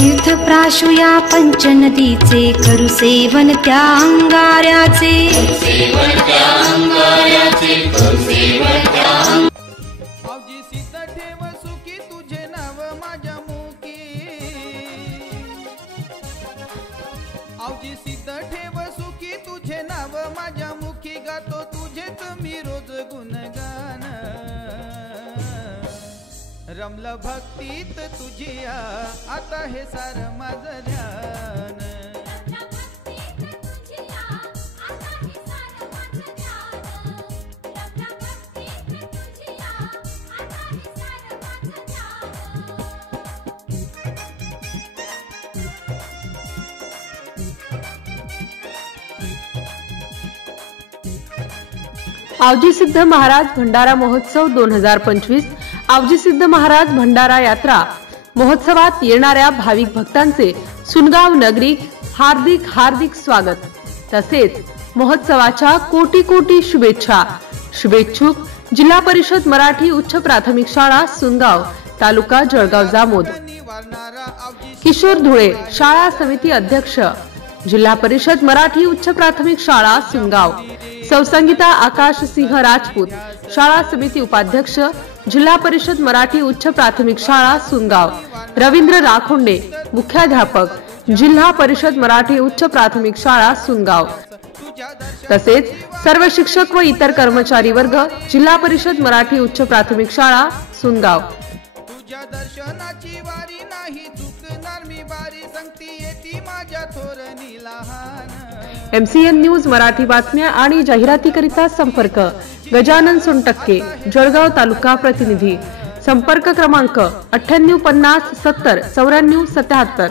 तीर्थप्राशुया पंचनदीचे करू सेवन त्या अंगाऱ्याचे आवजी सिद्ध ठेव सुखी तुझे नाव माझ्या मुखी आवजी सिद्ध ठेव सुखी तुझे नाव माझ्या मुखी गातो तुझेच मी रोज गुणगान रमल भक्तीत तुझी आता हे सार माझं ध्यान आवजी सिद्ध महाराज भंडारा महोत्सव 2025 आवजी सिद्ध महाराज भंडारा यात्रा महोत्सवात येणाऱ्या भाविक भक्तांचे सुनगाव नगरी हार्दिक हार्दिक स्वागत तसेच महोत्सवाच्या कोटी कोटी शुभेच्छा शुभेच्छुक जिल्हा परिषद मराठी उच्च प्राथमिक शाळा सुनगाव तालुका जळगाव जामोद किशोर धुळे शाळा समिती अध्यक्ष जिल्हा परिषद मराठी उच्च प्राथमिक शाळा सुनगाव सौसंगीता आकाश सिंह राजपूत शाळा समिती उपाध्यक्ष जिल्हा परिषद मराठी उच्च प्राथमिक शाळा सुनगाव रवींद्र राखोंडे मुख्याध्यापक जिल्हा परिषद मराठी उच्च प्राथमिक शाळा सुनगाव तसेच सर्व शिक्षक व इतर कर्मचारी वर्ग जिल्हा परिषद मराठी उच्च प्राथमिक शाळा सुनगाव तुझ्या दर्शनाची वारी नाही चुकणार मी बारी संगती येती माझ्या थोरणी लहान MCN न्यूज मराठी बातम्या आणि जाहिरातीकरिता संपर्क गजानन सोनटक्के जळगाव तालुका प्रतिनिधी संपर्क क्रमांक 9850 70 94 77